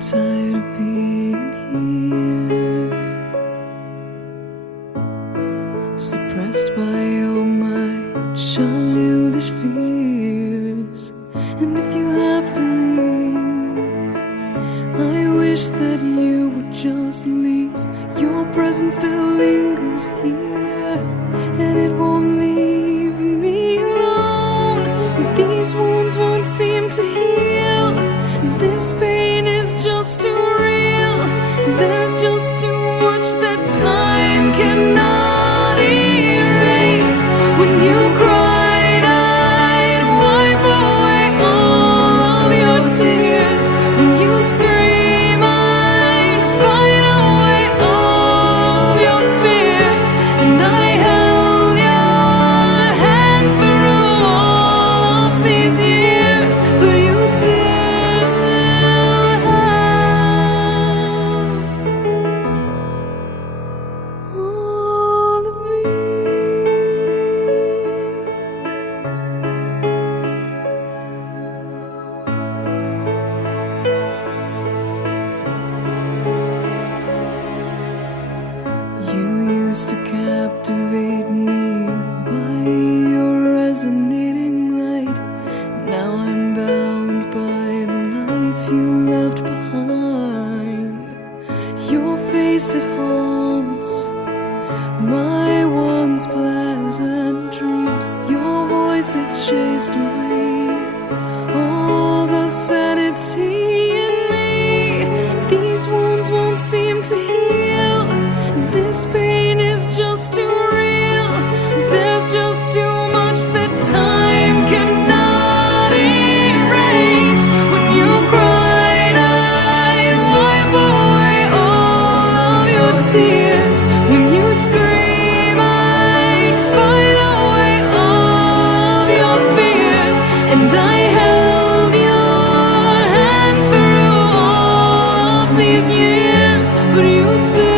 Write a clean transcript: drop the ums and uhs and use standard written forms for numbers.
tired of being here, suppressed by all my childish fears. And if you have to leave, I wish that you would just leave. Your presence still lingers here, and it won't leave me alone. These wounds won't seem to heal. This pain is just too real. There's just too much that time cannot erase. When you cried, I'd wipe away all of your tears. When you'd scream, I'd fight away all of your fears. And I held your hand through all of these years, but you still all of me. You used to captivate me by your resonating light. Now I'm bound by the life you left behind. Your face, it haunts my once pleasant dreams. Your voice, it chased away all the sanity in me. These wounds won't seem to heal. This pain is just too real. There's just too much that time cannot erase. When you cried, I'd wipe away all of your tears. When you scream, I'd fight away all of your fears. And I held your hand through all of these years, but you still